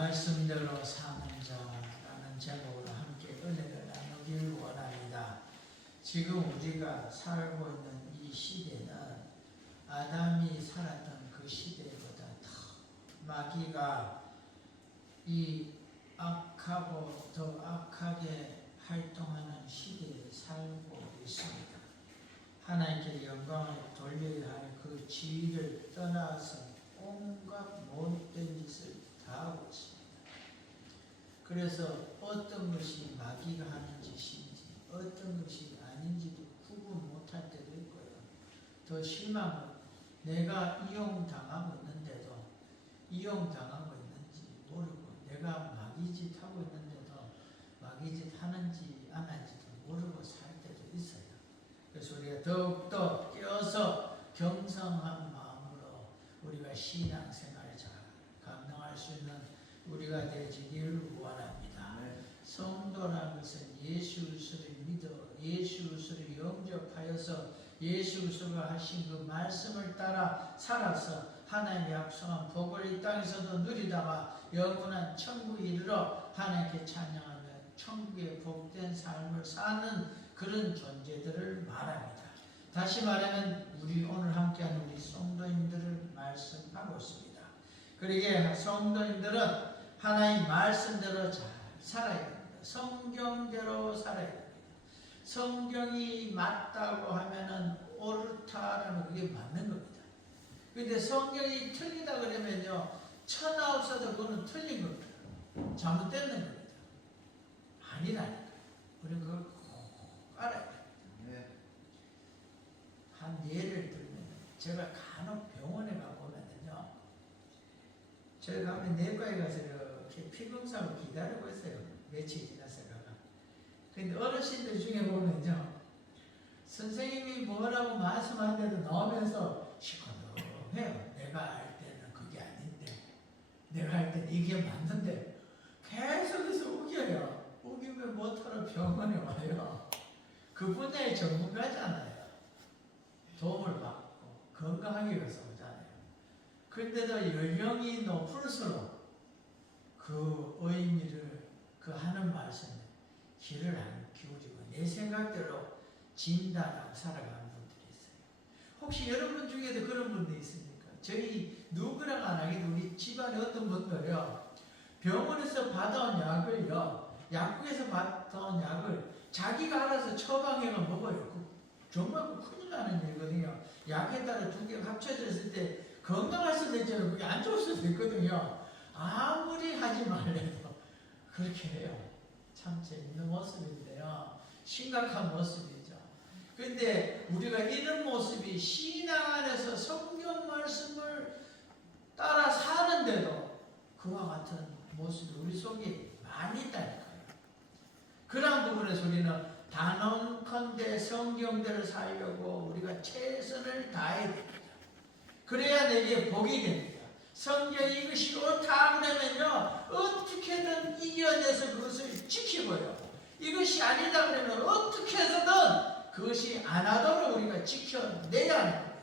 말씀대로 사는 자라는 제목으로 함께 은혜를 나누길 원합니다. 지금 우리가 살고 있는 이 시대는 아담이 살았던 그 시대보다 더 마귀가 이 악하고 더 악하게 활동하는 시대에 살고 있습니다. 하나님께 영광을 돌려야 할 그 지위를 떠나서 온갖 못된 짓을 다 하고 있습니다. 그래서 어떤 것이 마귀가 하는 짓인지 어떤 것이 아닌지도 구분 못할 때도 있고요. 더 심한 건 내가 이용당하고 있는데도 이용당하고 있는지 모르고 내가 마귀짓 하고 있는데도 마귀짓 하는지 안 하는지도 모르고 살 때도 있어요. 그래서 우리가 더욱더 깨어서 경성한 마음으로 우리가 신앙생활을 잘 감당할 수 있는 우리가 되시기를 원합니다. 성도라는 것은 예수 그리스도를 믿어 예수 그리스도를 영접하여서 예수 그리스도가 하신 그 말씀을 따라 살아서 하나님의 약속한 복을 이 땅에서도 누리다가 영원한 천국에 이르러 하나님께 찬양하며 천국의 복된 삶을 사는 그런 존재들을 말합니다. 다시 말하면 우리 오늘 함께하는 우리 성도님들을 말씀하고 있습니다. 그러기에 성도님들은 하나님 말씀대로 잘 살아야 됩니다. 성경대로 살아야 됩니다. 성경이 맞다고 하면은 옳다라는 그게 맞는 겁니다. 근데 성경이 틀리다 그러면요, 천하 없어도 그거는 틀린 겁니다. 잘못되는 겁니다. 아니라니까요. 우리는 그걸 꼭 알아야 됩니다. 한 예를 들면 제가 간혹 병원에 가보면요, 저희 가면 내과에 가서 이렇게 피검사를 기다리고 있어요. 며칠 지나서 가가. 근데 어르신들 중에 보면요, 선생님이 뭐라고 말씀하는데도 나오면서 시커멓해요. 내가 할 때는 그게 아닌데, 내가 할 때는 이게 맞는데 계속해서 우겨요. 우기면 못하러 병원에 와요. 그 분야의 전문가잖아요. 도움을 받고 건강하기 위해서 오잖아요. 그런데도 연령이 높을수록 그 의미를 그 하는 말씀에 귀를 안 기울이고 내 생각대로 진단하고 살아가는 분들이 있어요. 혹시 여러분 중에도 그런 분들 있습니까? 저희 누구랑 안 하기도 우리 집안에 어떤 분들요, 병원에서 받아온 약을요, 약국에서 받아온 약을 자기가 알아서 처방해가 먹어요. 정말 큰일 나는 일이거든요. 약에 따라 두 개가 합쳐졌을 때 건강할 수도 있지만 그게 안 좋을 수도 있거든요. 아무리 하지 말래도 그렇게 해요. 참 재밌는 모습인데요. 심각한 모습이죠. 그런데 우리가 이런 모습이 신앙 안에서 성경 말씀을 따라 사는데도 그와 같은 모습이 우리 속에 많이 있다니까요. 그런 부분에서 우리는 단언컨대 성경대로 살려고 우리가 최선을 다해야 됩니다. 그래야 내게 복이 됩니다. 성경이 이것이 옳다 그러면요, 어떻게든 이겨내서 그것을 지키고요, 이것이 아니다 그러면 어떻게 해서든 그것이 안 하도록 우리가 지켜내야 하는 겁니다.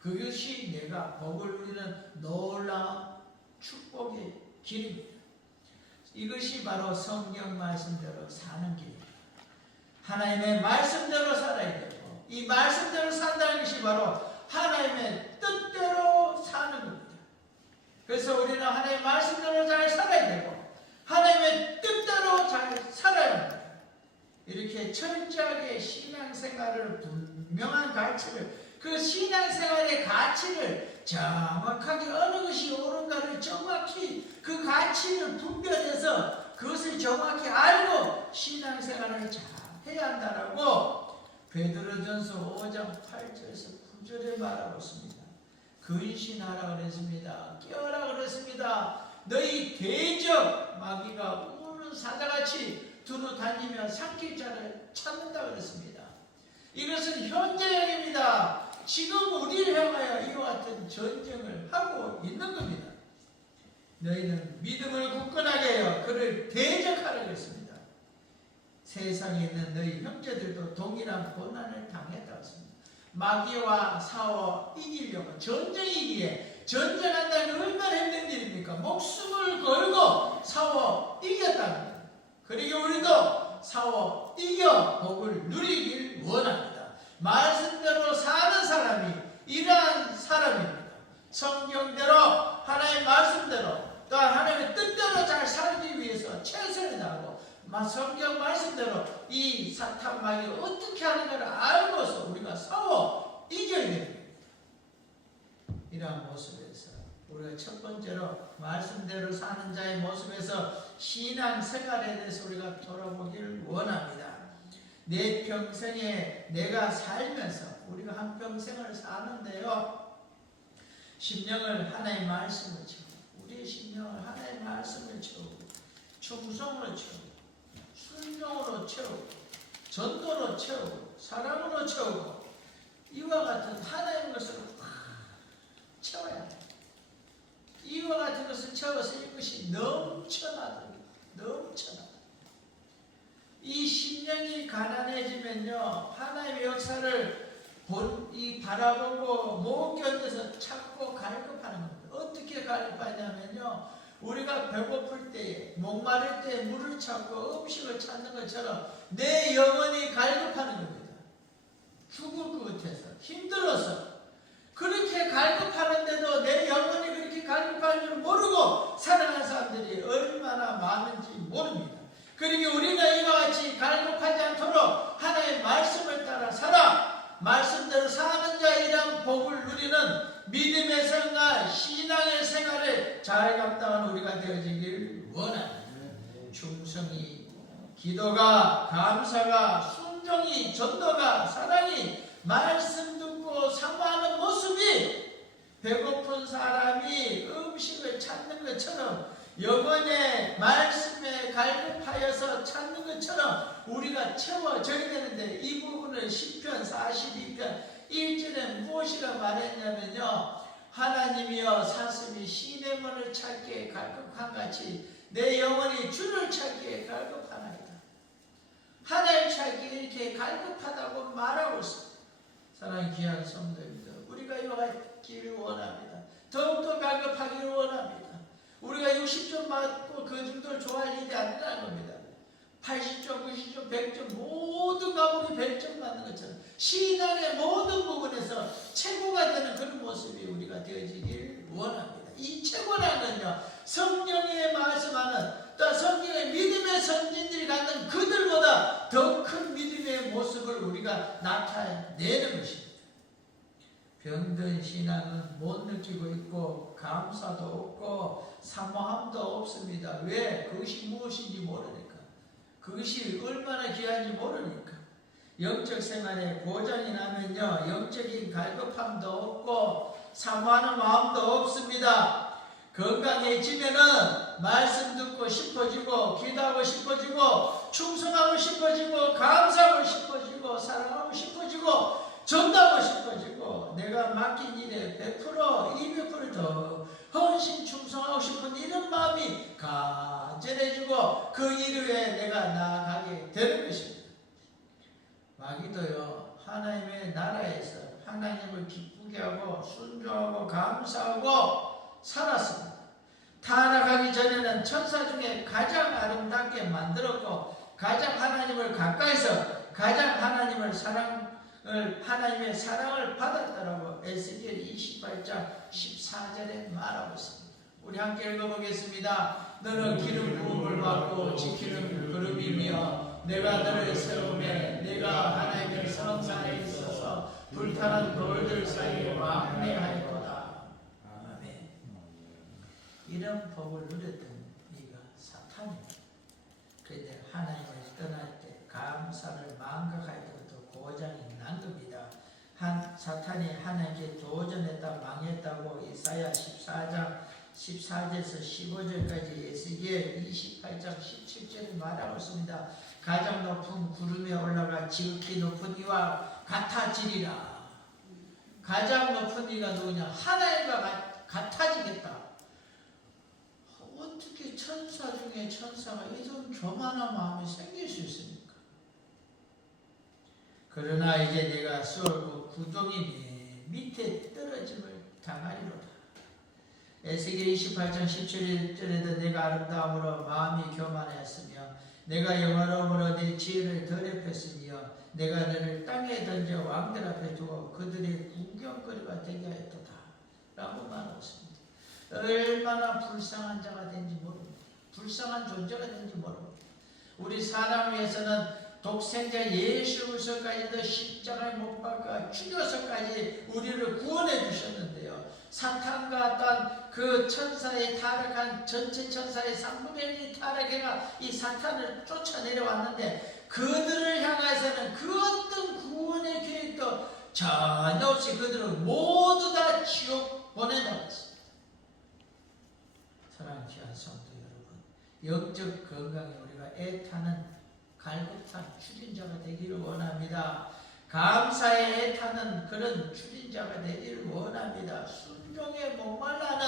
그것이 내가 복을 누리는 놀라운 축복의 길입니다. 이것이 바로 성경 말씀대로 사는 길입니다. 하나님의 말씀대로 살아야 되고, 이 말씀대로 산다는 것이 바로 하나님의 뜻대로 사는 겁니다. 그래서 우리는 하나님의 말씀대로 잘 살아야 되고 하나님의 뜻대로 잘 살아야 합니다. 이렇게 철저하게 신앙생활을 분명한 가치를, 그 신앙생활의 가치를 정확하게 어느 것이 옳은가를 정확히 그 가치를 분별해서 그것을 정확히 알고 신앙생활을 잘 해야 한다라고 베드로전서 5장 8절에서 9절에 말하고 있습니다. 근신하라 그랬습니다. 깨어라 그랬습니다. 너희 대적 마귀가 우는 사자같이 두루 다니며 삼킬 자를 찾는다 그랬습니다. 이것은 현재형입니다. 지금 우리를 향하여 이와 같은 전쟁을 하고 있는 겁니다. 너희는 믿음을 굳건하게 하여 그를 대적하라 그랬습니다. 세상에 있는 너희 형제들도 동일한 고난을 당했다고 했습니다. 마귀와 싸워 이기려고 전쟁이기에, 전쟁한다는 게 얼마나 힘든 일입니까? 목숨을 걸고 그리고 우리도 싸워 이겨 복을 누리길 원합니다. 말씀대로 사는 사람이 이러한 사람입니다. 성경대로 하나님의 말씀대로 또 하나님의 뜻대로 잘 살기 위해서 최선을 다하고 성경 말씀대로 이 사탄 마귀가 어떻게 하는가를 알고서 우리가 싸워 이겨야 됩니다. 이러한 모습에서 우리가 첫 번째로 말씀대로 사는 자의 모습에서 신앙 생활에 대해서 우리가 돌아보기를 원합니다. 내 평생에 내가 살면서 우리가 한 평생을 사는데요, 심령을 하나의 말씀을 채우고 우리의 심령을 하나의 말씀을 채우고 충성으로 채우고 순종으로 채우고 전도로 채우고 사랑으로 채우고 이와 같은 하나의 것을 채워야 돼. 이와 같은 것을 채워서 이것이 넘쳐나다. 이 심령이 가난해지면요, 하나님의 역사를 바라보고 못 견뎌서 찾고 갈급하는 겁니다. 어떻게 갈급하냐면요, 우리가 배고플 때에, 목마를 때에 물을 찾고 음식을 찾는 것처럼 내 영혼이 갈급하는 겁니다. 죽을 것 같아서, 힘들어서. 그렇게 갈급하는데도 내 영혼이 그렇게 갈급한 줄 모르고 살아가는 사람들이 얼마나 많은지 모릅니다. 그리고 우리는 이와 같이 갈급하지 않도록 하나님의 말씀을 따라 살아 말씀대로 사는 자이란 복을 누리는 믿음의 생활, 신앙의 생활을 잘 감당하는 우리가 되어지길 원합니다. 충성이, 기도가, 감사가, 순종이, 전도가, 사랑이, 말씀 듣고 사모하는 모습이 배고픈 사람이 음식을 찾는 것처럼 영혼의 말씀에 갈급하여서 찾는 것처럼 우리가 채워져야 되는데, 이 부분을 시편 42편 1절에 무엇이라 말했냐면요, 하나님이여 사슴이 시내문을 찾기에 갈급한 같이 내 영혼이 주를 찾기에 갈급하나이다. 하나님 찾기에 이렇게 갈급하다고 말하고 있습니다. 사랑하는 귀한 성도입니다. 우리가 이와 같기를 원합니다. 더욱더 갈급하기를 원합니다. 우리가 60점 맞고 그 정도를 좋아할 일이 아니라는 겁니다. 80점, 90점, 100점 모든 과목이 100점 맞는 것처럼 신앙의 모든 부분에서 최고가 되는 그런 모습이 우리가 되어지길 원합니다. 이 최고라는 건요, 성령의 말씀하는 또 성경의 믿음의 선진들이 갖는 그들보다 더 큰 믿음의 모습을 우리가 나타내는 것입니다. 병든 신앙은 못 느끼고 있고 감사도 없고 사모함도 없습니다. 왜? 그것이 무엇인지 모르니까. 그것이 얼마나 귀한지 모르니까. 영적 생활에 고장이 나면요, 영적인 갈급함도 없고 사모하는 마음도 없습니다. 건강해지면은 말씀 듣고 싶어지고 기도하고 싶어지고 충성하고 싶어지고 감사하고 싶어지고 사랑하고 싶어지고 전도하고 싶어지고 내가 맡긴 일에 100% 200%더 헌신 충성하고 싶은 이런 마음이 간절해지고 그 일 위에 내가 나아가게 되는 것입니다. 마귀도요, 하나님의 나라에서 하나님을 기쁘게 하고 순종하고 감사하고 살았습니다. 타락하기 전에는 천사 중에 가장 아름답게 만들었고 가장 하나님을 가까이서 가장 하나님의 사랑을 받았다라고 에스겔 28장 14절에 말하고 있습니다. 우리 함께 읽어보겠습니다. 너는 기름 부음을 받고 지키는 그룹이며 내가 너를 세우매 내가 하나님의 성산에 있어서 불타는 돌들 사이에 왕래하였도다. 아멘. 이런 복을 누렸던 이가 사탄입니다. 그런데 하나님을 떠날 때 감사를 망각할 때부터 고장이 난 겁니다. 사탄이 하나님께 도전했다 망했다고 이사야 14장 14절에서 15절까지 에스겔 28장 17절에 말하고 있습니다. 가장 높은 구름에 올라가 지극히 높은 이와 같아지리라. 가장 높은 이가 누구냐? 하나님과 같아지겠다. 어떻게 천사 중에 천사가 이런 교만한 마음이 생길 수 있습니까? 그러나 이제 내가 쏠고 구덩이 밑에 떨어짐을 당하리로다. 에스겔 28장 17절에도 내가 아름다움으로 마음이 교만하였으며 내가 영화로움으로 내 지혜를 더럽혔으며 내가 너를 땅에 던져 왕들 앞에 두어 그들의 구경거리가 되게 하였도다 라고 말하고 있습니다. 얼마나 불쌍한 자가 된지 모릅니다. 불쌍한 존재가 된지 모릅니다. 우리 사람을 위해서는 독생자 예수 그리스도까지도 십자가에 못 박아 죽여서까지 우리를 구원해 주셨는데요. 사탄과 어떤 그 천사의 타락한 전체 천사의 3분의 1이 타락해가 이 사탄을 쫓아내려왔는데 그들을 향해서는 그 어떤 구원의 계획도 전혀 없이 그들을 모두 다 지옥 보내놓았습니다. 사랑하는 귀한 성도 여러분, 영적 건강에 우리가 애타는 갈급한 추린자가 되기를 원합니다. 감사에 애타는 그런 추린자가 되기를 원합니다. 순종에 목말라는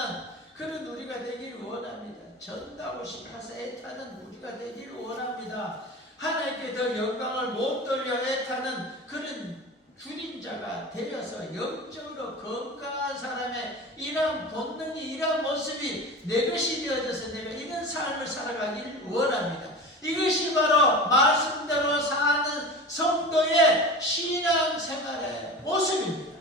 그런 우리가 되기를 원합니다. 전다고 싶어서 애타는 우리가 되기를 원합니다. 하나님께 더 영광을 못 돌려 애타는 그런 주린자가 되어서 영적으로 건강한 사람의 이런 본능이 이런 모습이 내 것이 되어져서 내가 이런 삶을 살아가기를 원합니다. 이것이 바로 말씀대로 사는 성도의 신앙생활의 모습입니다.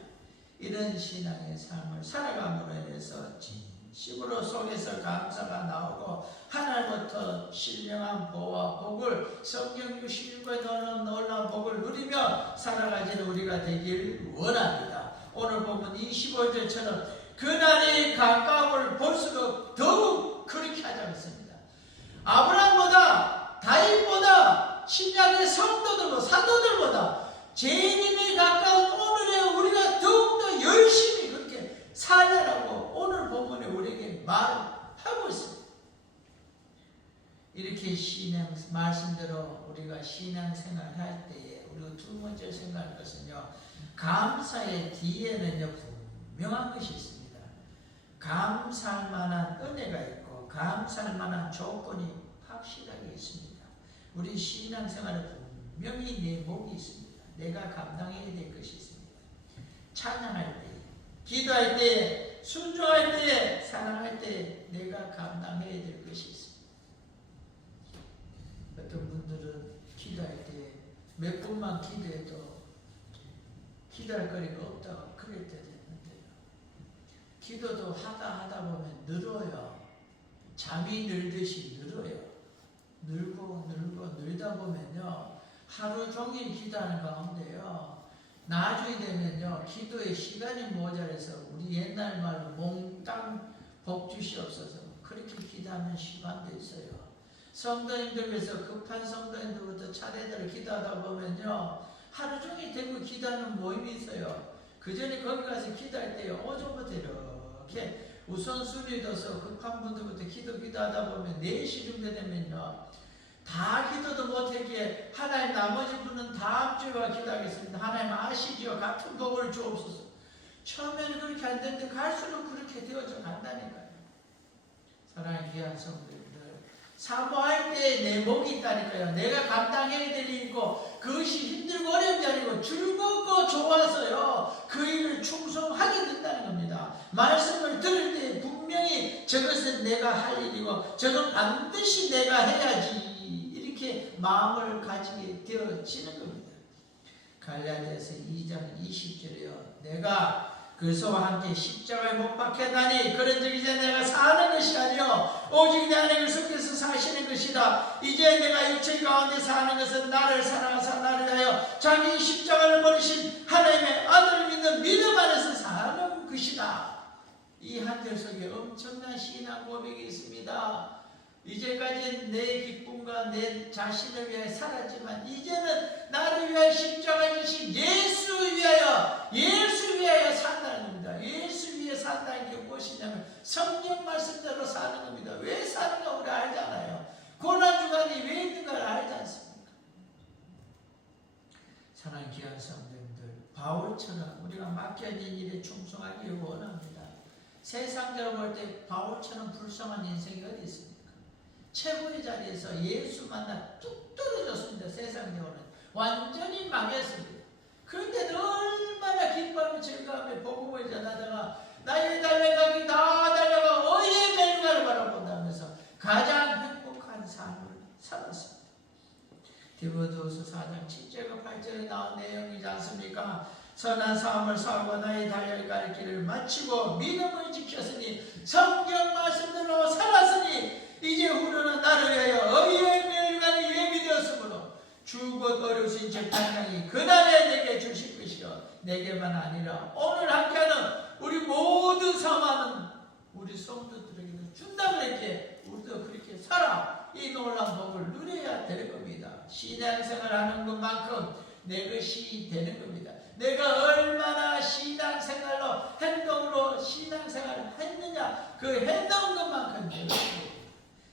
이런 신앙의 삶을 살아감으로 인해서 진심으로 속에서 감사가 나오고 하나님부터 신령한 보호와 복을 성경 61권에 넣어놓은 놀라운 복을 누리며 살아가지는 우리가 되길 원합니다. 오늘 보면 25절처럼 그날이 가까움을 볼수록 더욱 그렇게 하자고 했습니다. 아브라함보다 다윗보다 신약의 성도들보다 사도들보다 재림에 가까운 오늘에 우리가 더욱더 열심히 그렇게 살려라고 오늘 본문에 우리에게 말하고 있습니다. 이렇게 신앙 말씀대로 우리가 신앙생활 할 때에 우리가 두 번째 생각할 것은요, 감사의 뒤에는요 분명한 것이 있습니다. 감사할 만한 은혜가 있고 감사할 만한 조건이 확실하게 있습니다. 우리 신앙생활에 분명히 내 목이 있습니다. 내가 감당해야 될 것이 있습니다. 찬양할 때, 기도할 때, 순종할 때, 사랑할 때 내가 감당해야 될 것이 있습니다. 어떤 분들은 기도할 때 몇 분만 기도해도 기도할 거리가 없다고 그럴 때도 있는데요. 기도도 하다 보면 늘어요. 잠이 늘듯이 늘어요. 늘다 보면요, 하루 종일 기도하는 가운데요, 나중에 되면요, 기도의 시간이 모자라서 우리 옛날 말로 몽땅 복주시옵소서 그렇게 기도하는 시간도 있어요. 성도님들 위해서 급한 성도님들부터 차례대로 기도하다 보면요, 하루 종일 대고 기도하는 모임이 있어요. 그 전에 거기 가서 기도할 때요, 오전부터 이렇게 우선순위 둬서 급한 분들부터 기도하다 보면 4시 정도 되면요, 다 기도도 못하기에 하나님 나머지 분은 다음 주에 와 기도하겠습니다. 하나님 아시지요? 같은 복을 주옵소서. 처음에는 그렇게 안 되는데 갈수록 그렇게 되어져 간다니까요. 사랑하는 귀한 성도님들, 사모할 때 내 목이 있다니까요. 내가 감당해야 될 일이고 그것이 힘들고 어려운 게 아니고 즐겁고 좋아서요, 그 일을 충성하게 된다는 겁니다. 말씀을 들을 때 분명히 저것은 내가 할 일이고 저건 반드시 내가 해야지 이렇게 마음을 가지게 되어지는 겁니다. 갈라디아서 2장 20절에요. 내가 그리스도와 함께 십자가에 못 박혔나니 그런즉 이제 내가 사는 것이 아니요 오직 내 안에 그리스도께서 사시는 것이다. 이제 내가 육체 가운데 사는 것은 나를 사랑하사 나를 위하여 자기 십자가를 버리신 하나님의 아들을 믿는 믿음 안에서 사는 것이다. 이 한 절 속에 엄청난 신앙 고백이 있습니다. 이제까지 내 기쁨과 내 자신을 위해 살았지만 이제는 나를 위하여 십자가 지신 예수 위하여 산다는 겁니다. 예수 위해 산다는 게 무엇이냐면 성경 말씀대로 사는 겁니다. 왜 사는가 우리 알잖아요. 고난주간이 왜 있는가를 알지 않습니까? 사랑하는 귀한 성도님들, 바울처럼 우리가 맡겨진 일에 충성하기를 원합니다. 세상적으로 볼 때 바울처럼 불쌍한 인생이 어디 있습니까? 최고의 자리에서 예수 만나 뚝 떨어졌습니다. 세상적으로는 완전히 망했습니다. 그런데도 얼마나 기뻐하며 즐거워하며 복음을 전하다가 나의 달려가기 다 달려가 가장 행복한 삶을 살았습니다. 디모데후서 4장 7절과 8절에 나온 내용이지 않습니까? 선한 삶을 살고 나의 달려갈 갈 길을 마치고 믿음을 지켰으니 성경 말씀대로 살았으니 이제 후로는 나를 위하여 의의 멸관이 예비되었으므로 주곧 어려우신 재판장이 그날에 내게 주실 것이요 내게만 아니라 오늘 함께하는 우리 모든 사모하는 우리 성도들에게도 준다고 했기에 우리도 그렇게 살아 이 놀라운 복을 누려야 될 겁니다. 신앙생활 하는 것만큼 내 것이 되는 겁니다. 내가 얼마나 신앙생활로 행동으로 신앙생활을 했느냐 그 했던 것만큼 내 것입니다.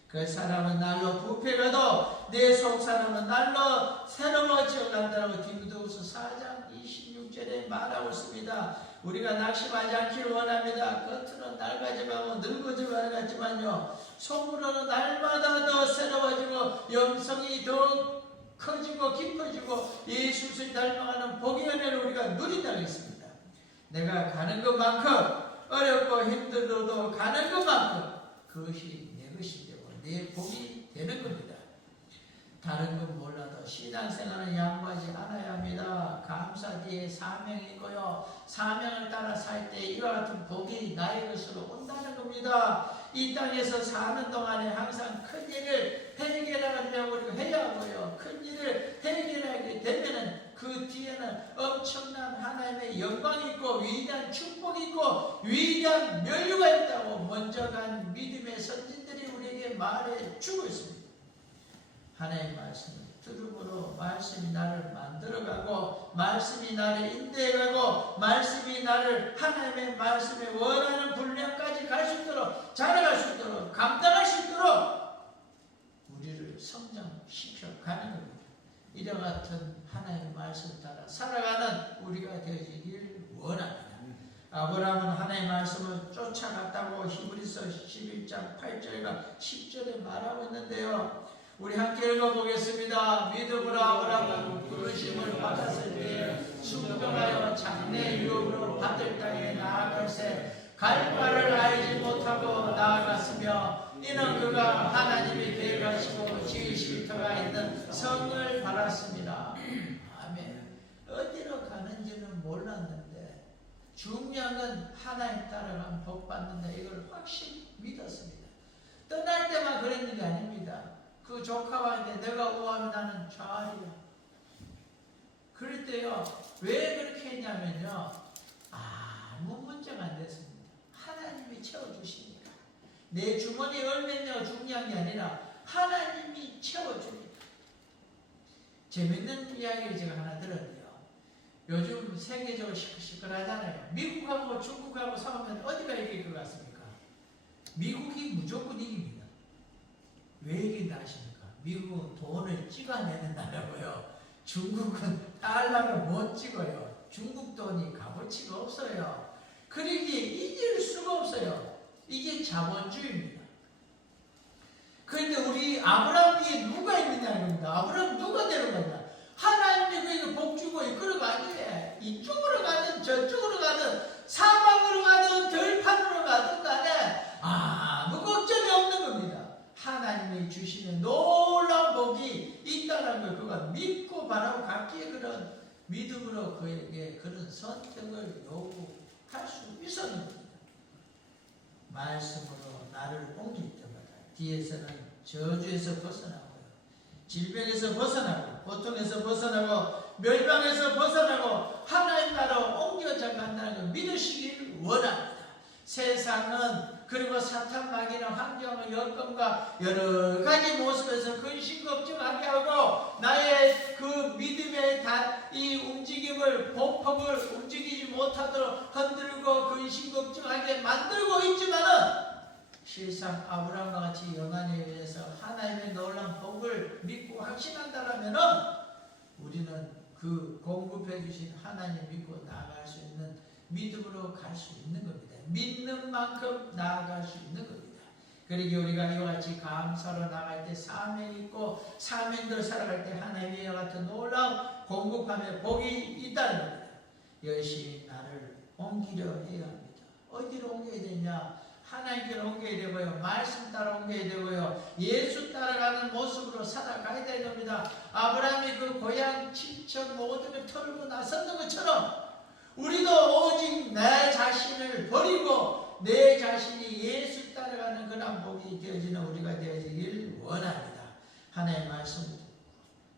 그 사람은 날로 부패가도 내 속사람은 날로 새로워져 간다라고 디모데후서 4장 26절에 말하고 있습니다. 우리가 낙심하지 않기를 원합니다. 겉으로는 낡아져가고 늙어져 가지만요 속으로는 날마다 더 새로워지고 영성이 더 커지고 깊어지고 예수를 닮아가는 복의 은혜를 우리가 누린다고 했습니다. 내가 가는 것만큼 어렵고 힘들어도 가는 것만큼 그것이 내 것이 되고 내 복이 되는 겁니다. 다른 건 몰라도 신앙생활은 양보하지 않아야 합니다. 감사 뒤에 사명이 있고요. 사명을 따라 살 때 이와 같은 복이 나의 것으로 온다는 겁니다. 이 땅에서 사는 동안에 항상 큰 일을 해결하려고 우리가 해야 하고요. 큰 일을 해결하게 되면은 그 뒤에는 엄청난 하나님의 영광이 있고 위대한 축복이 있고 위대한 멸류가 있다고 먼저 간 믿음의 선진들이 우리에게 말해주고 있습니다. 하나님의 말씀을 들음으로 말씀이 나를 만들어가고 말씀이 나를 인도해가고 말씀이 나를 하나님의 말씀에 원하는 분량까지 갈 수 있도록 자라갈 수 있도록 감당할 수 있도록 우리를 성장시켜 가는 겁니다. 이와 같은 하나님의 말씀 따라 살아가는 우리가 되어지길 원합니다. 아브라함은 하나님의 말씀을 쫓아갔다고 히브리서 11장 8절과 10절에 말하고 있는데요. 우리 함께 읽어보겠습니다. 믿음으로 아브라함은 부르심을 받았을 때에 순종하여 장래 유업으로 받을 땅에 나아갈새 갈 바를 알지 못하고 나아갔으며 이는 그가 하나님이 계획하시고 지으실 터가 있는 성을 바랐습니다. 아멘. 어디로 가는지는 몰랐는데 중요한 건 하나님 따라가면 복 받는다 이걸 확실히 믿었습니다. 떠날 때만 그랬는 게 아닙니다. 그 조카와 이제 내가 우하면 나는 좌리야. 그럴 때요, 왜 그렇게 했냐면요, 아무 문제가 안 됐습니다. 하나님이 채워주시니까. 내 주머니에 얼마냐 중요한 게 아니라 하나님이 채워주니까. 재밌는 이야기를 제가 하나 들었는데요. 요즘 세계적으로 시끌시끌하잖아요. 미국하고 중국하고 싸우면 어디가 이길 것 같습니까? 미국이 무조건 이깁니다. 왜 이긴다 하십니까? 미국은 돈을 찍어내는 나라고요. 중국은 달러를 못 찍어요. 중국 돈이 값어치가 없어요. 그러기에 이길 수가 없어요. 이게 자본주의입니다. 그런데 우리 아브라함 뒤에 누가 있느냐 겁니다. 아브라함 누가 데려가냐? 하나님이 그에게 복 주고 이끌어가기에 이쪽으로 가든 저쪽으로 가든 사방으로 가든 들판으로 가든 간에 아무 걱정이 없는 겁니다. 하나님이 주시는 놀라운 복이 있다는 걸 그가 믿고 바라고 갔기에 그런 믿음으로 그에게 그런 선택을 요구할 수 있었습니다. 말씀으로 나를 옮길 때마다 뒤에서는 저주에서 벗어나고요. 질병에서 벗어나고 고통에서 벗어나고 멸망에서 벗어나고 하나님 나라로 옮겨져 간다는 걸 믿으시길 원합니다. 세상은 그리고 사탄 마귀는 환경의 여건과 여러 가지 모습에서 근심 걱정하게 하고 나의 그 믿음의 이 움직임을 보폭을 움직이지 못하도록 흔들고 근심 걱정하게 만들고 있지만은 실상 아브라함과 같이 영안에 의해서 하나님의 놀라운 복을 믿고 확신한다라면은 우리는 그 공급해 주신 하나님 믿고 나아갈 수 있는 믿음으로 갈 수 있는 겁니다. 믿는 만큼 나아갈 수 있는 겁니다. 그러기에 우리가 이와 같이 감사로 나갈 때 사명이 있고 사명대로 살아갈 때 하나님의 이와 같은 놀라운 공급함의 복이 있다는 겁니다. 열심히 나를 옮기려 해야 합니다. 어디로 옮겨야 되냐? 하나님께로 옮겨야 되고요. 말씀 따라 옮겨야 되고요. 예수 따라가는 모습으로 살아가야 되는 겁니다. 아브라함이 그 고향 친척 모든 걸 털고 나섰던 것처럼 우리도 오직 내 자신을 버리고 내 자신이 예수 따라가는 그런 복이 되어지는 우리가 되어지길 원합니다. 하나님의 말씀,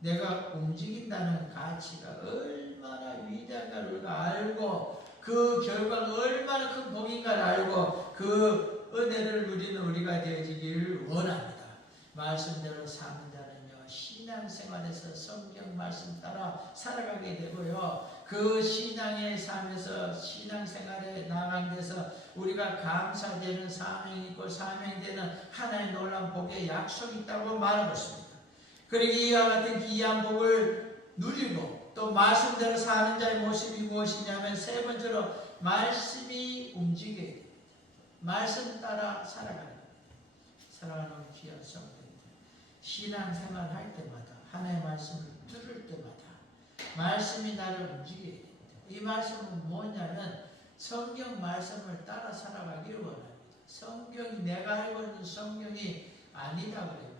내가 움직인다는 가치가 얼마나 위대한가를 우리가 알고 그 결과가 얼마나 큰 복인가를 알고 그 은혜를 누리는 우리가 되어지길 원합니다. 말씀대로 사는 자는요, 신앙생활에서 성경 말씀 따라 살아가게 되고요, 그 신앙의 삶에서 신앙생활에 나아가는 데서 우리가 감사되는 사명이 있고 사명되는 하나님의 놀라운 복의 약속이 있다고 말하고 있습니다. 그리고 이와 같은 귀한 복을 누리고 또 말씀대로 사는 자의 모습이 무엇이냐면 세 번째로 말씀이 움직여야 됩니다. 말씀 따라 살아가는 겁니다. 사랑하는 귀한 성도님들, 신앙생활 할 때마다 하나님의 말씀을 들을 때마다 말씀이 나를 움직여야 됩니다. 이 말씀은 뭐냐면 성경 말씀을 따라 살아가기를 원합니다. 성경이 내가 알고 있는 성경이 아니다 그러면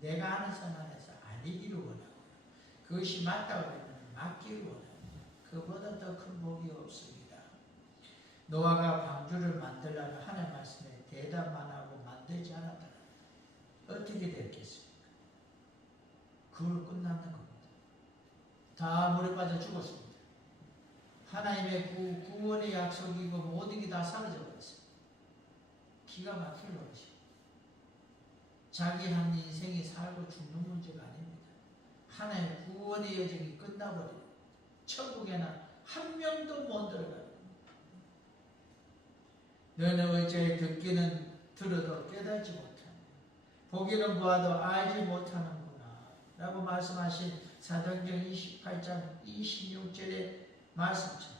내가 아는 선 안에서 아니기를 원하고 그것이 맞다고 하면 맞기를 원합니다. 그보다 더 큰 복이 없습니다. 노아가 방주를 만들려면 하나님의 말씀에 대답만 하고 만들지 않았다. 어떻게 됐겠습니까? 그걸로 끝났는 겁니다. 다 물에 빠져 죽었습니다. 하나님의 구원의 약속이고 모든 게 다 사라져 버렸습니다. 기가 막힐 노릇이에요. 자기 한 인생이 살고 죽는 문제가 아닙니다. 하나의 구원의 여정이 끝나버려요. 천국에는 한 명도 못 들어가요. 너는 어째 듣기는 들어도 깨닫지 못하는, 보기는 보아도 알지 못하는구나 라고 말씀하신 사도행전 28장 26절의 말씀처럼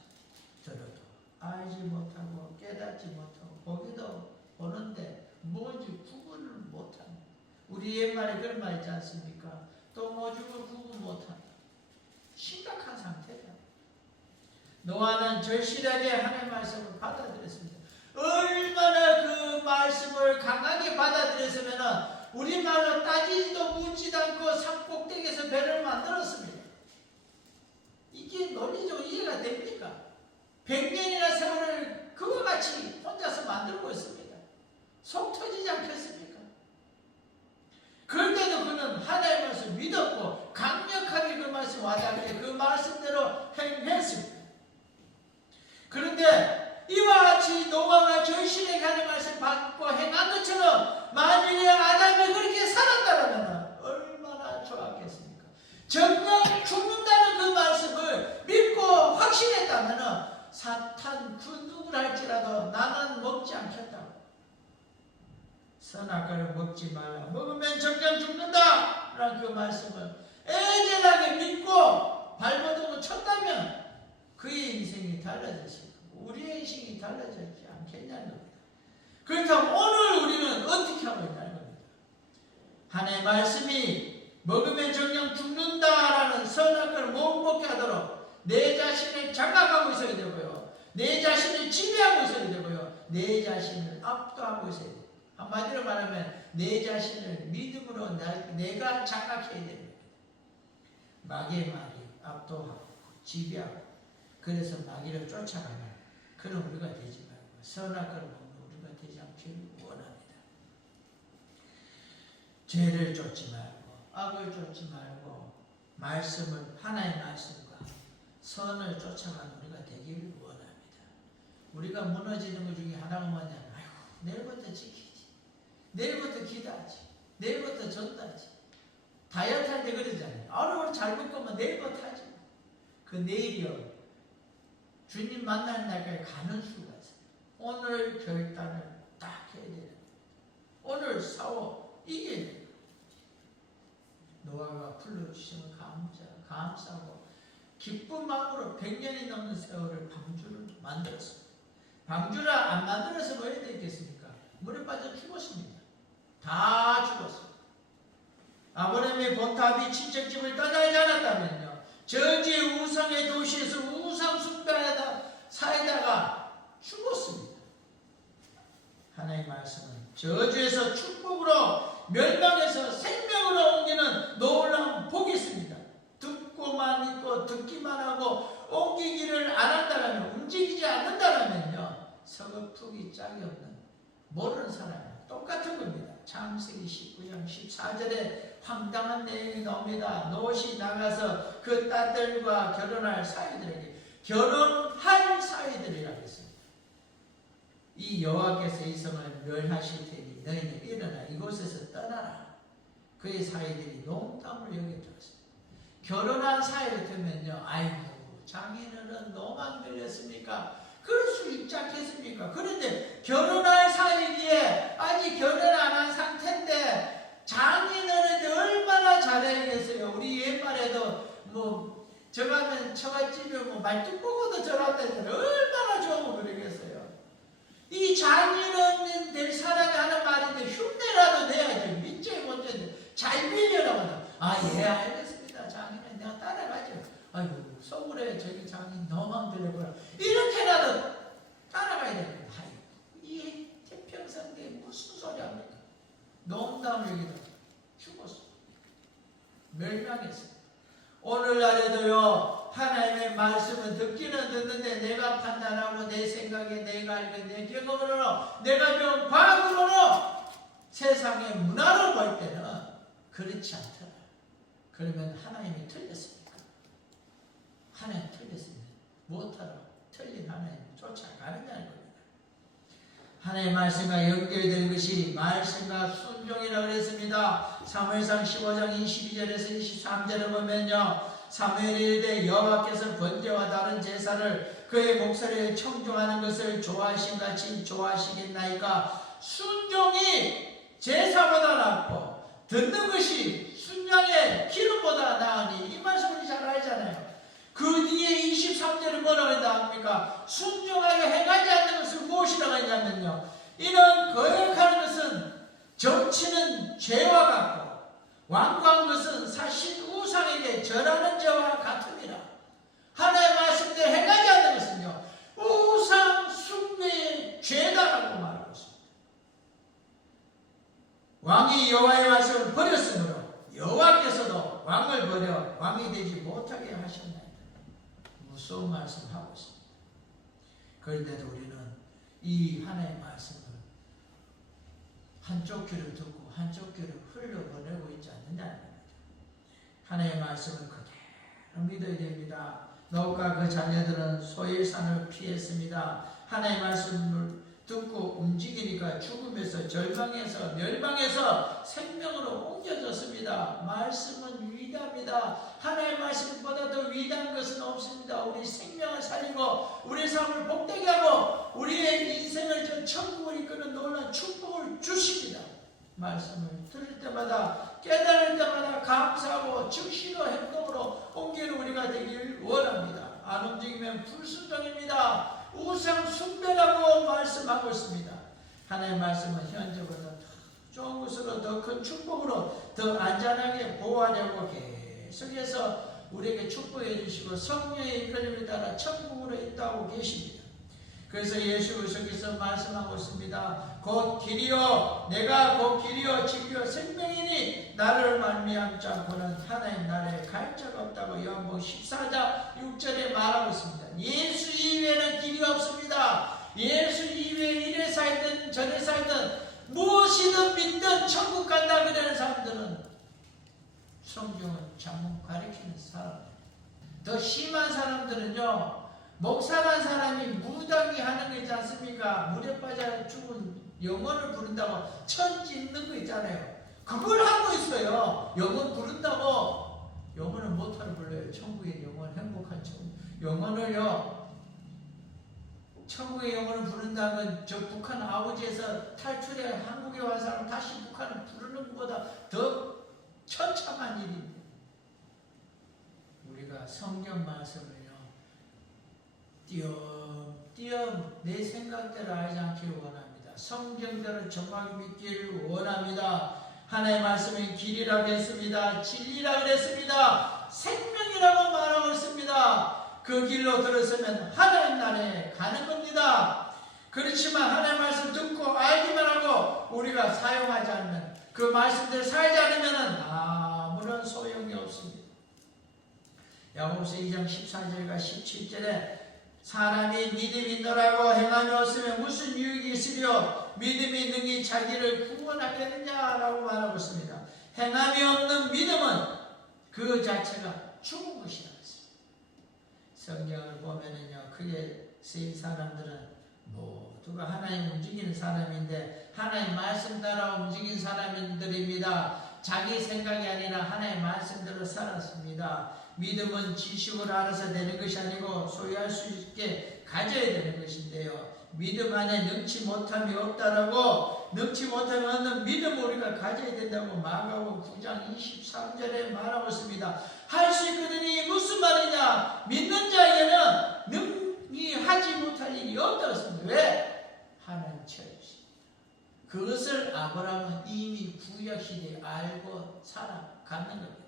들어도 알지 못하고 깨닫지 못하고 보기도 보는데 뭔지 구분을 못한다. 우리 옛말에 그런 말 있지 않습니까? 또 오죽을 구분 못한다. 심각한 상태다. 노아는 절실하게 하나님의 말씀을 받아들였습니다. 얼마나 그 말씀을 강하게 받아들였으면 우리말로 따지지도 묻지도 않고 산꼭대기에서 배를 만들었습니다. 이게 논리적으로 이해가 됩니까? 100년이나 세월을 그와 같이 혼자서 만들고 있습니다. 속 터지지 않겠습니까? 그런데도 그는 하나님의 말씀을 믿었고 강력하게 그 말씀 와닿게 그 말씀대로 행했습니다. 그런데 이와 같이 노아가 절실하게 하나님의 말씀 받고 행한 것처럼 만일에 아담이 그렇게 살았다면 얼마나 좋았겠습니까? 정녕 죽는다는 그 말씀을 믿고 확신했다면 사탄 그 누구랄지라도 나는 먹지 않겠다고. 선악과를 먹지 말라. 먹으면 정녕 죽는다. 라는 그 말씀을 애절하게 믿고 발버둥을 쳤다면 그의 인생이 달라졌을 거고 우리의 인생이 달라지지 않겠냐는 겁니다. 그렇다면 오늘 우리는 어떻게 하고 있다는 겁니다. 하나님의 말씀이 먹으면 정녕 죽는다라는 선악과를 못 먹게 하도록 내 자신을 장악하고 있어야 되고요. 내 자신을 지배하고 있어야 되고요. 내 자신을 압도하고 있어야 돼요. 한마디로 말하면 내 자신을 믿음으로 내가 장악해야 됩니다. 마귀의 말이 압도하고 지배하고 그래서 마귀를 쫓아가는 그런 우리가 되지 말고 선악과를 먹는 우리가 되지 않기를 원합니다. 죄를 쫓지 말고 악을 쫓지 말고 말씀을 하나의 말씀과 선을 쫓아가는 우리가 되기를 원합니다. 우리가 무너지는 것 중에 하나가 뭐냐면 아이고 내일부터 지키지, 내일부터 기도하지, 내일부터 전도하지. 다이어트 할 때 그러잖아요. 오늘 잘 먹으면 내일부터 하지. 그 내일이요 주님 만나는 날까지 가는 수가 있어요. 오늘 결단을 딱 해야 돼요. 오늘 싸워 이겨야 돼요. 노아가 불러주시면 감사하고 기쁜 마음으로 100년이 넘는 세월을 방주를 만들었습니다. 방주를 안 만들어서 뭐 해야 되겠습니까? 물에 빠져 죽었습니다. 다 죽었습니다. 아브라함의 본탑이 친척집을 떠나지 않았다면요, 저지의 우상의 도시에서 우상 숭배하다 살다가 죽었습니다. 하나님의 말씀은 저주에서 축복으로, 멸망에서 생명으로 옮기는 놀라운 복이 있습니다. 듣고만 있고 듣기만 하고 옮기기를 안 한다면, 움직이지 않는다면요, 서글프기 짝이 없는 모르는 사람이에요. 똑같은 겁니다. 창세기 19장 14절에 황당한 내용이 나옵니다. 롯이 나가서 그 딸들과 결혼할 사이들에게, 결혼할 사이들이라고 했습니다. 이 여호와께서 이 성을 멸하실 테니 너희는 일어나 이곳에서 떠나라. 그의 사이들이 농담을 여겼다고 했습니다. 결혼한 사이가 되면요, 아이고 장인어른 노만 들렸습니까? 그럴 수 있지 않겠습니까? 그런데 결혼할 사이기에 아직 결혼 안 한 상태인데 장인어른이 얼마나 잘해야겠어요. 우리 옛말에도 저가면 처갓집에 말뚝보고도 저런다는데 얼마나 좋으면 그러겠어요. 이 장인어른 될 사람이 하는 말인데 흉내라도 내야지. 민정이 문제인데 잘 빌려라고 하다. 예 알겠습니다. 장인어른 내가 따라가죠. 아이고 서울에 저기 장인 너만 들려보라. 이렇게라도 따라가야 됩니다. 이 태평성대에 무슨 소리 합니까? 농담을 여기다 죽었어. 멸망했어. 오늘날에도요, 하나님의 말씀은 듣기는 듣는데 내가 판단하고 내 생각에 내가 알고 내 경험으로 내가 배운 과학으로 세상의 문화로 볼 때는 그렇지 않더라. 그러면 하나님이 틀렸습니까? 하나님 틀렸습니다. 무엇하러 틀린 하나님 쫓아가느냐는 겁니다. 하나님의 말씀과 연결된 것이 말씀과 순종이라고 그랬습니다. 사무엘상 15장 22절에서 23절을 보면요, 사무엘이 이르되 여호와께서 번제와 다른 제사를 그의 목소리에 청종하는 것을 좋아하신 같이 좋아하시겠나이까. 순종이 제사보다 낫고 듣는 것이 순양의 기름보다 나으니, 이 말씀을 잘 알잖아요. 그 뒤에 23절에 뭐라고 했습니까? 순종하여 행하지 않는 것은 무엇이라고 했냐면요, 이는 거역하는 것은 정치는 죄와 같고 완고한 것은 사실 우상에게 절하는 죄와 같으니라. 하나님의 말씀대로 행하지 않는 것은요, 우상 숭배의 죄다라고 말하고 있습니다. 왕이 여호와의 말씀을 버렸으므로 여호와께서도 왕을 버려 왕이 되지 못하게 하셨나이다. 무서운 말씀을 하고 있습니다. 그런데도 우리는 이 하나님의 말씀을 한쪽 귀를 듣고 한쪽 귀를 흘려보내고 있지 않느냐는 겁니다. 하나님의 말씀을 그대로 믿어야 됩니다. 노아가 그 자녀들은 소일산을 피했습니다. 하나님의 말씀을 듣고 움직이니까 죽음에서 절망에서 멸망에서 생명으로 옮겨졌습니다. 말씀은 위대합니다. 하나님의 말씀보다 더 위대한 것은 없습니다. 우리 생명을 살리고 우리 삶을 복되게 하고 우리의 인생을 저 천국을 이끄는 놀라운 축복을 주십니다. 말씀을 들을 때마다 깨달을 때마다 감사하고 즉시로 행동으로 옮기는 우리가 되길 원합니다. 안 움직이면 불순종입니다. 우상 숭배라고 말씀하고 있습니다. 하나님의 말씀은 현재보다 더 좋은 것으로, 더 큰 축복으로, 더 안전하게 보호하려고 계속해서 우리에게 축복해 주시고 성령의 이끌림을 따라 천국으로 인도하고 계십니다. 그래서 예수 그리스도께서 말씀하고 있습니다. 곧 길이요, 내가 곧 길이요 진리요 생명이니 나를 말미암지 않고는 하나님 나라에 갈 자가 없다고 요한복음 14장 6절에 말하고 있습니다. 예수 이외에는 길이 없습니다. 예수 이외에 이래 살든 저래 살든 무엇이든 믿든 천국 간다 그러는 사람들은 성경은 잘못 가리키는 사람들. 더 심한 사람들은요, 목사란 사람이 무당이 하는 거 있지 않습니까? 물에 빠져 죽은 영혼을 부른다고 천지 있는 거 있잖아요. 그걸 하고 있어요. 영혼 부른다고. 영혼을 못하러 불러요. 천국의 영혼, 행복한 천국. 영혼을요, 천국의 영혼을 부른다면 저 북한 아우지에서 탈출해 한국에 온 사람 다시 북한을 부르는 것보다 더 처참한 일입니다. 우리가 성경 말씀을요, 띄엄띄엄 내 생각대로 알지 않기를 원합니다. 성경대로 정확히 믿기를 원합니다. 하나님의 말씀은 길이라고 했습니다. 진리라고 했습니다. 생명이라고 말하고 있습니다. 그 길로 들었으면 하나님 나라에 가는 겁니다. 그렇지만 하나님의 말씀 듣고 알기만 하고 우리가 사용하지 않는 그 말씀대로 살지 않으면 아무런 소용이 없습니다. 야고보서 2장 14절과 17절에 사람이 믿음이 있노라고 행함이 없으면 무슨 유익이 있으리요 믿음이 능히 자기를 구원하겠느냐라고 말하고 있습니다. 행함이 없는 믿음은 그 자체가 죽은 것이라고 했습니다. 성경을 보면은요, 크게 쓰인 사람들은 모두가 하나님 움직이는 사람인데 하나님 말씀 따라 움직인 사람들입니다. 자기 생각이 아니라 하나님 말씀대로 살았습니다. 믿음은 지식으로 알아서 되는 것이 아니고 소유할 수 있게 가져야 되는 것인데요. 믿음 안에 능치 못함이 없다라고 능치 못함이 없는 믿음을 우리가 가져야 된다고 마가복음 9장 23절에 말하고 있습니다. 할 수 있거든이 무슨 말이냐? 믿는 자에게는 능히 하지 못할 일이 없다고 했습니다. 왜? 하나님 처리하십니다. 그것을 아브라함은 이미 구약시대에 알고 살아가는 겁니다.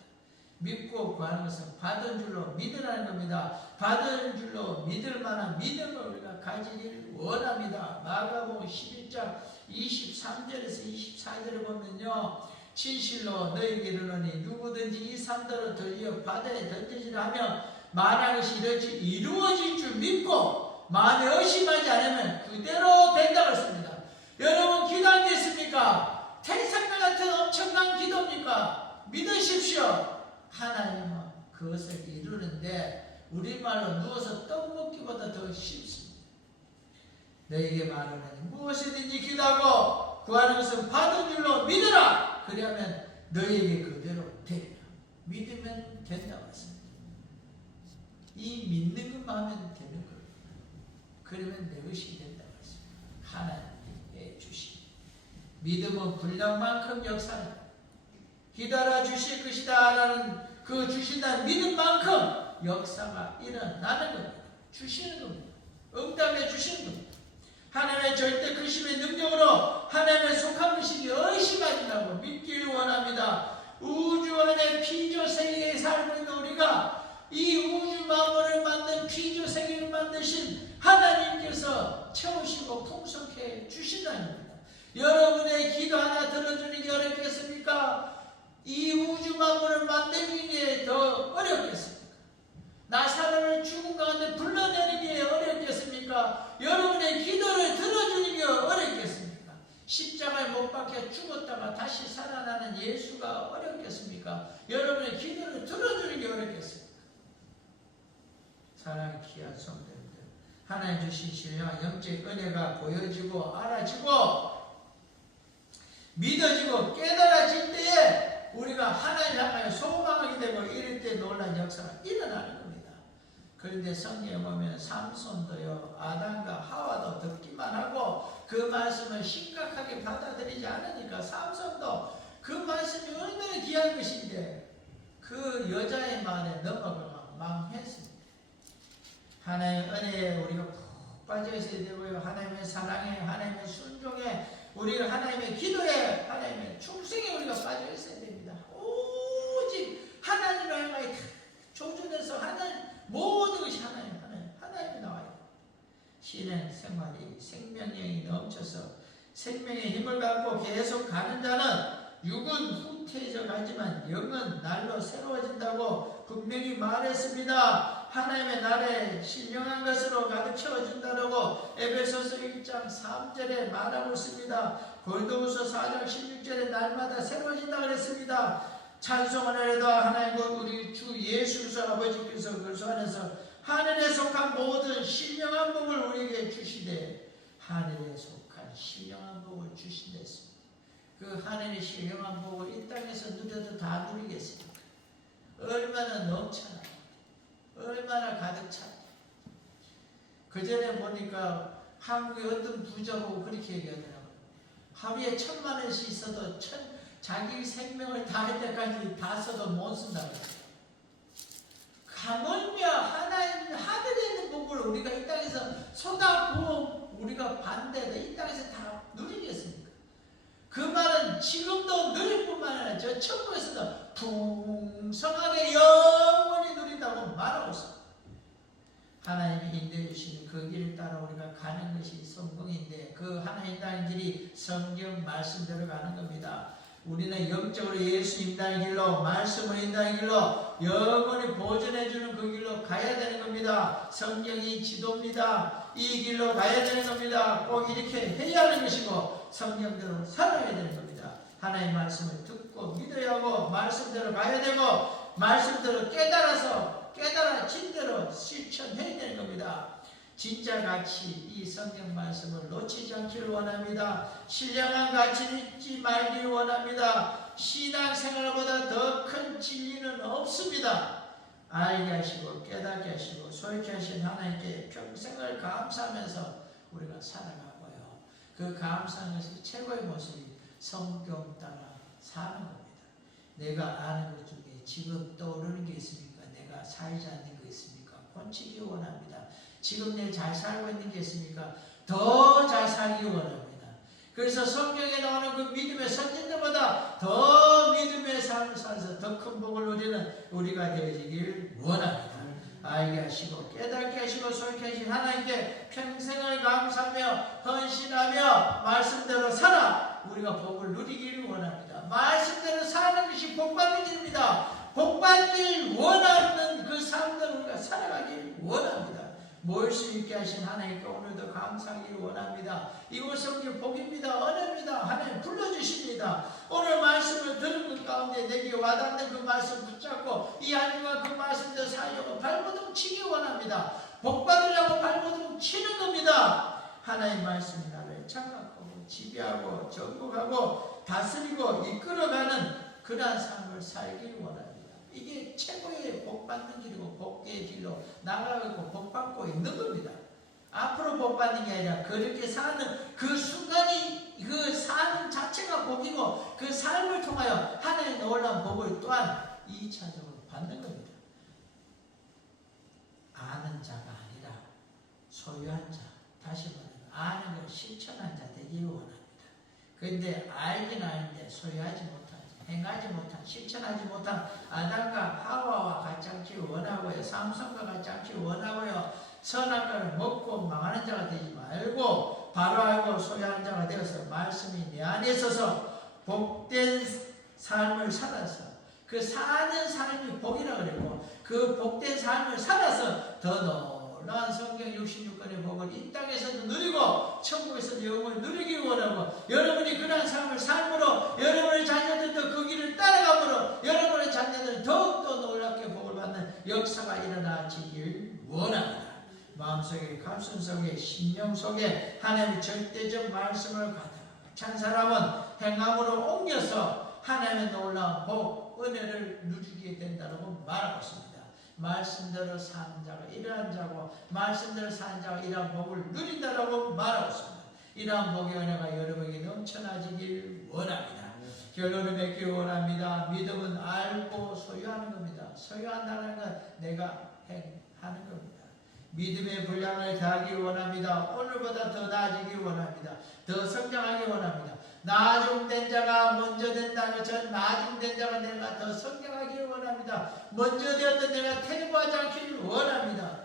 믿고 구하는 것은 받은 줄로 믿으라는 겁니다. 받은 줄로 믿을 만한 믿음을 우리가 가지기를 원합니다. 마가복음 11장 23절에서 24절을 보면요, 진실로 너희에게 이르노니 누구든지 이 산더러 들려 바다에 던지지라 하면 말한 것이 이루어질 줄 믿고 마음에 의심하지 않으면 그대로 된다고 했습니다. 여러분 기도하겠습니까? 태산과 같은 엄청난 기도입니까? 믿으십시오. 하나님은 그것을 이루는데 우리말로 누워서 떡 먹기보다 더 쉽습니다. 너에게 말하노니 무엇이든지 기도하고 구하는 것은 받은 줄로 믿으라. 그러면 너에게 그대로 되리라. 믿으면 된다고 했습니다. 이 믿는 것만 하면 되는 겁니다. 그러면 내 것이 된다고 했습니다. 하나님의 주신 믿음은 분량만큼 역사합니다. 기다려 주실 것이다 라는 그 주신다는 믿음만큼 역사가 일어나는 겁니다. 주시는 겁니다. 응답해 주시는 겁니다. 하나님의 절대 크심의 능력으로 하나님의 속한 것이기 의심하지 말고 믿기를 원합니다. 우주 안에 피조 세계에 살고 있는 우리가 이 우주 만물을 만든 피조 세계를 만드신 하나님께서 채우시고 풍성케 주신다는 겁니다. 여러분의 기도 하나 들어주는 게 어렵겠습니까? 이 우주 만물을 만드는 게 더 어렵겠습니까? 나사로를 죽은 가운데 불러내는 게 어렵겠습니까? 여러분의 기도를 들어주는 게 어렵겠습니까? 십자가에 못 박혀 죽었다가 다시 살아나는 예수가 어렵겠습니까? 여러분의 기도를 들어주는 게 어렵겠습니까? 사랑의 귀한 성도님들, 하나님 주신 신령한 영적 은혜가 보여지고 알아지고 믿어지고 깨달아질 때에 우리가 하나님을 향하여 소망하게 되고 이럴 때 놀라운 역사가 일어나는 겁니다. 그런데 성경에 보면 삼손도요, 아담과 하와도 듣기만 하고 그 말씀을 심각하게 받아들이지 않으니까 삼손도 그 말씀이 얼마나 귀한 것인데 그 여자의 말에 넘어가고 망했습니다. 하나님의 은혜에 우리가 푹 빠져 있어야 되고요. 하나님의 사랑에, 하나님의 순종에, 우리가 하나님의 기도에, 하나님의 충성에 우리가 빠져 있어야 됩니다. 오직 하나님을 향하여 조준해서 하나님, 모든 것이 하나님이 나와요. 신의 생활이 생명력이 넘쳐서 생명의 힘을 갖고 계속 가는 자는 육은 후퇴해져 가지만 영은 날로 새로워진다고 분명히 말했습니다. 하나님의 나라에 신령한 것으로 가득 채워준다고 에베소서 1장 3절에 말하고 있습니다. 고린도후서 4장 16절에 날마다 새로워진다고 그랬습니다. 찬송을 해도 하나님과 우리 주 예수 그리스도 아버지께서 그리스도 안에서 하늘에 속한 모든 신령한 복을 우리에게 주시되 하늘에 속한 신령한 복을 주신다 했습니다. 그 하늘의 신령한 복을 이 땅에서 누려도 다 누리겠습니까? 얼마나 넘쳐나요. 얼마나 가득 차요. 그 전에 보니까 한국의 어떤 부자고 그렇게 얘기하더라고요. 하루에 1,000,000원씩 있어도 자기 생명을 다할 때까지 다 써도 못 쓴다고 했어요. 하물며 하나님 하늘에 있는 복을 우리가 이 땅에서 쏟아부어 우리가 반대로 이 땅에서 다 누리겠습니까? 그 말은 지금도 누릴 뿐만 아니라 저 천국에서도 풍성하게 영원히 누린다고 말하고 있습니다. 하나님이 인도해 주시는 그 길을 따라 우리가 가는 것이 성공인데 그 하나님 따른 길이 성경 말씀대로 가는 겁니다. 우리는 영적으로 예수 인도하는 길로 말씀을 인도하는 길로 영원히 보존해주는 그 길로 가야 되는 겁니다. 성경이 지도입니다. 이 길로 가야 되는 겁니다. 꼭 이렇게 해야 하는 것이고 성경대로 살아야 되는 겁니다. 하나님의 말씀을 듣고 믿어야 하고 말씀대로 가야 되고 말씀대로 깨달아진 대로 실천해야 되는 겁니다. 진짜 가치 이 성경 말씀을 놓치지 않기를 원합니다. 신령한 가치를 잊지 말기를 원합니다. 신앙생활보다 더 큰 진리는 없습니다. 알게 하시고 깨닫게 하시고 소유케 하신 하나님께 평생을 감사하면서 우리가 살아가고요. 그 감사하는 것이 최고의 모습이 성경 따라 사는 겁니다. 내가 아는 것 중에 지금 떠오르는 게 있습니까? 내가 살지 않는 게 있습니까? 고치기 원합니다. 지금 내 잘 살고 있는 게 있습니까? 더 잘 살기 원합니다. 그래서 성경에 나오는 그 믿음의 선진들보다 더 믿음의 삶을 살아서 더 큰 복을 누리는 우리가 되어지길 원합니다. 알게 하시고 깨닫게 하시고 소유케 하신 하나님께 평생을 감사하며 헌신하며 말씀대로 살아 우리가 복을 누리기를 원합니다. 말씀대로 사는 것이 복받는 길입니다. 복받길 원하는 그 삶을 우리가 살아가길 원합니다. 모일 수 있게 하신 하나님께 오늘도 감사하기를 원합니다. 이곳 성경 복입니다. 은혜입니다. 하나님 불러주십니다. 오늘 말씀을 들은 것 가운데 내게 와닿는 그 말씀 붙잡고 이 하나님과 그 말씀대로 살려고 발버둥 치기 원합니다. 복받으려고 발버둥 치는 겁니다. 하나님 말씀이 나를 장악하고 지배하고 정복하고 다스리고 이끌어가는 그러한 삶을 살기를 원합니다. 이게 최고의 복받는 길이고 복의 길로 나가고 복받고 있는 겁니다. 앞으로 복받는 게 아니라 그렇게 사는 그 순간이 그 사는 자체가 복이고 그 삶을 통하여 하나님의 놀라운 복을 또한 2차적으로 받는 겁니다. 아는 자가 아니라 소유한 자, 다시 말하면 아는 걸 실천한 자 되기를 원합니다. 그런데 알긴 아는데 소유하지 못하지 행하지 못한, 실천하지 못한 아담과 하와와 같이 않기를 원하고요. 삼손과 같이 않기를 원하고요. 선한 것을 먹고 망하는 자가 되지 말고 바로 알고 소유하는 자가 되어서 말씀이 내 안에 있어서 복된 삶을 살아서 그 사는 삶이 복이라 그랬고 그 복된 삶을 살아서 더 놀라운 성경 66권의 복을 이 땅에서도 누리고 천국에서도 영원히 누리기를 원하고 여러분이 그러한 삶을 삶으로 여러분의 자녀들도 그 길을 따라가므로 여러분의 자녀들은 더욱더 놀랍게 복을 받는 역사가 일어나지길 원합니다. 마음속에 가슴 속에 심령 속에 하나님의 절대적 말씀을 가득 찬 사람은 행함으로 옮겨서 하나님의 놀라운 복, 은혜를 누리게 된다고 말하고 있습니다. 말씀대로 사는 자가 이러한 자고 말씀대로 사는 자가 이러한 복을 누린다라고 말하고 있습니다. 이러한 복의 은혜가 여러분에게 넘쳐나지길 원합니다. 결론을 맺길 원합니다. 믿음은 알고 소유하는 겁니다. 소유한다는 건 내가 행하는 겁니다. 믿음의 분량을 더하길 원합니다. 오늘보다 더 나아지길 원합니다. 더 성장하길 원합니다. 나중된 자가 먼저 된다는 것은 나중된 자가 내가 더 성장하기를 원합니다. 먼저 되었던 내가 퇴보하지 않기를 원합니다.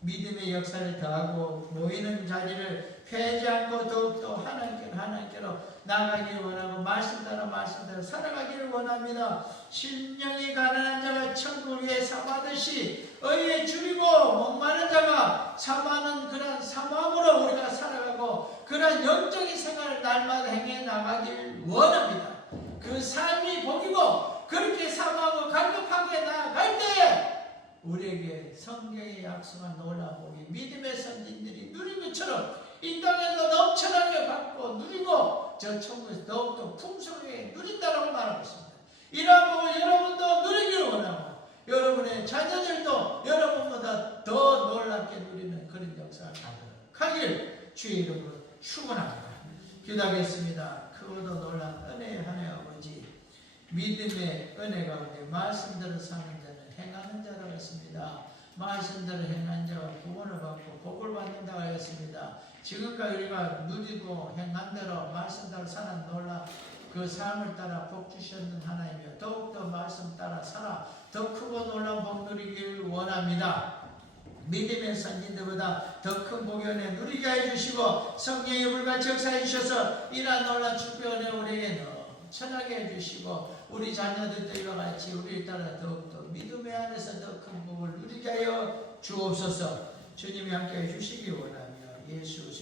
믿음의 역사를 더하고 모이는 자리를 폐하지 않고 더욱더 하나님께로 나가기를 원하고 말씀대로 살아가기를 원합니다. 심령이 가난한 자가 천국을 위해 삼하듯이 의에 줄이고 목마른 자가 삼하는 그런 삼함으로 우리가 살아가고 그런 영적인 생활을 날마다 행해 나가길 원합니다. 그 삶이 복이고 그렇게 삼하고 갈급하게 나아갈 때에 우리에게 성경에 약속한 놀라운 복이 믿음의 선진들이 누린 것처럼 이 땅에서 넘쳐나게 받고 누리고 저 천국에서 더욱더 풍성하게 누린다라고 말하고 있습니다. 이러한 복을 여러분도 누리기를 원하고 여러분의 자녀들도 여러분보다 더 놀랍게 누리는 그런 역사가 가득하길 주의 이름으로 축원합니다. 기도하겠습니다. 크고도 놀라운 은혜의 하나님 아버지, 믿음의 은혜 가운데 말씀대로 사는 자는 행하는 자라고 했습니다. 말씀대로 행한 자가 구원을 받고 복을 받는다고 했습니다. 지금까지 우리가 누리고 행한 대로 말씀대로 사는 놀라 그 삶을 따라 복 주셨는 하나님이여 더욱더 말씀 따라 살아 더 크고 놀라운 복 누리길 원합니다. 믿음의 선진들보다 더 큰 복의 은혜 누리게 해주시고 성령의 불같이 역사해 주셔서 이러한 놀라운 축복의 은혜 우리에게 넘쳐나게 해주시고 우리 자녀들도 이와 같이 우리를 따라 더욱더 믿음의 안에서 더 큰 복을 누리게 하여 주옵소서. 주님이 함께 해주시기 원하며 예수